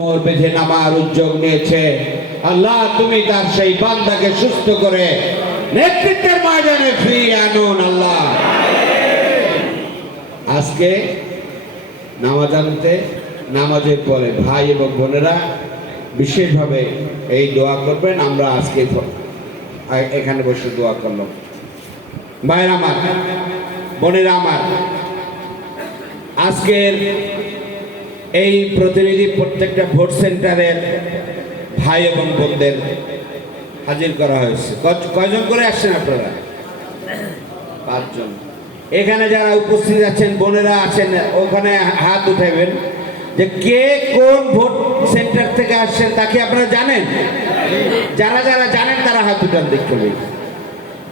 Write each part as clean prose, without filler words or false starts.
মোর বেঁধে নামার উদ্যোগ নিয়েছে। আল্লাহ তুমি তার সেই বান্দাকে সুস্থ করে নেতৃত্বের ময়দানে ফিরিয়ে আনুন। আল্লাহ আজকে নামাজের পরে ভাই এবং বোনেরা বিশেষভাবে এই দোয়া করবেন। আমরা আজকে এখানে বসে দোয়া করলাম। ভাইরা আমার, বোনেরা আমার, আজকের এই প্রতিনিধি প্রত্যেকটা ভোট সেন্টারের ভাই এবং বোনদের হাজির করা হয়েছে। কয়জন করে আসছেন আপনারা? 5 জন। এখানে যারা উপস্থিত আছেন, বোনেরা আছেন, ওখানে হাত উঠাবেন যে কে কোন ভোট সেন্টার থেকে আসছেন তাকে আপনারা জানেন? যারা যারা জানেন তারা হাত উঠান দেখতে হবে।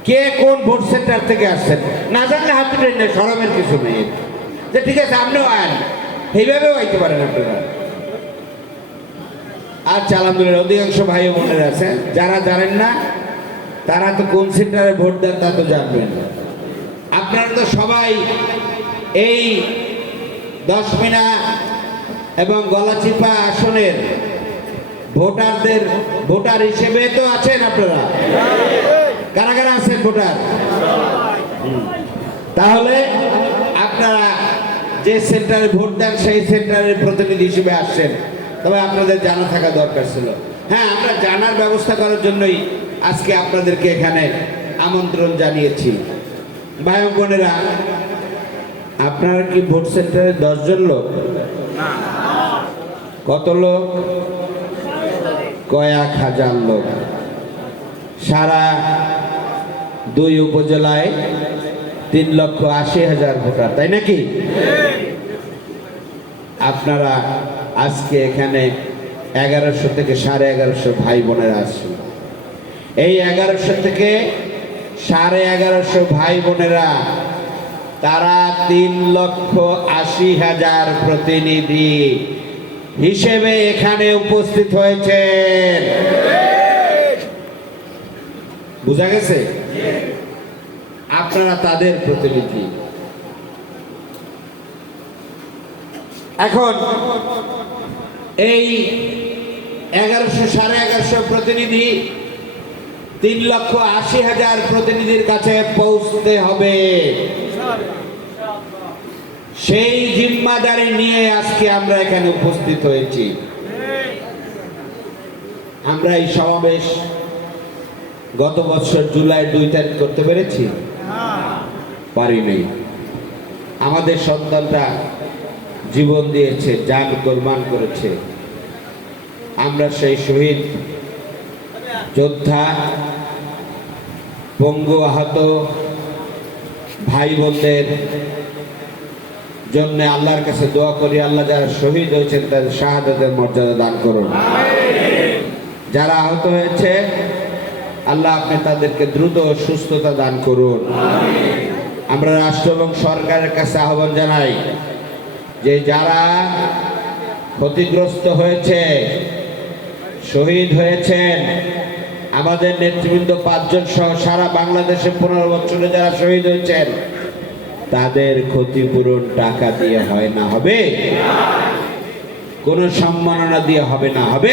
কে কোন ভোট সেন্টার থেকে আসছেন? না জানলে হাত উঠেন না, শরমের কিছু নেই। যে ঠিক আছে আপনিও আন, এইভাবেও আইতে পারেন আপনারা। আচ্ছা, আলহামদুলিল্লাহ, অধিকাংশ ভাই বোনেরা আছেন। যারা জানেন না তারা তো কোন সেন্টারে ভোট দেন তা তো জানবেন। আপনারা তো সবাই এই 10 মিনা এবং গলাচিপা আসনের ভোটার হিসেবে তো আছেন আপনারা। কারা কারা আছেন ভোটার? তাহলে আপনারা যে সেন্টারে ভোট দেন সেই সেন্টারের প্রতিনিধি হিসেবে আসছেন, তবে আপনাদের জানা থাকা দরকার ছিল। হ্যাঁ, আমরা জানার ব্যবস্থা করার জন্যই আজকে আপনাদেরকে এখানে আমন্ত্রণ জানিয়েছি। ভাই বোনেরা, আপনারা কি ভোট সেন্টারে 10 জন লোক? কত লোক? কয়েক হাজার লোক। সারা 2 উপজেলায় 3,80,000 ভোটার, তাই নাকি? আপনারা আজকে এখানে 1100 থেকে 1150 ভাই বোনেরা আসছেন। এই 1100 থেকে 1150 ভাই বোনেরা তারা 3,80,000 প্রতিনিধি হিসেবে এখানে উপস্থিত হয়েছেন। বুঝা গেছে? আপনারা তাদের প্রতিনিধি। এখন এই 1100 1150 প্রতিনিধি 3,80,000 প্রতিনিধির কাছে পৌঁছতে হবে। সেই জিম্মাদারি নিয়ে আজকে আমরা এখানে উপস্থিত হয়েছি। আমরা এই সমাবেশ গত বছর জুলাই 2 তারিখ করতে পেরেছি? পারিনি। আমাদের সন্তানরা জীবন দিয়েছে, জান কোরবান করেছে। আমরা সেই শহীদ যোদ্ধা, পঙ্গু আহত ভাই বোনদের জন্য আল্লাহর কাছে দোয়া করি, আল্লাহ যারা শহীদ হয়েছেন তাদের শাহাদাতের মর্যাদা দান করুন। যারা আহত হয়েছে আল্লাহ আপনি তাদেরকে দ্রুত সুস্থতা দান করুন। আমরা রাষ্ট্র এবং সরকারের কাছে আহ্বান জানাই যে যারা ক্ষতিগ্রস্ত হয়েছে, শহীদ হয়েছেন, আমাদের নেতৃবৃন্দ 5 জন সহ সারা বাংলাদেশে 15 বছরে যারা শহীদ হয়েছেন তাদের ক্ষতিপূরণ টাকা দিয়ে হয় না, হবে? কোনো সম্মাননা দিয়ে হবে না, হবে?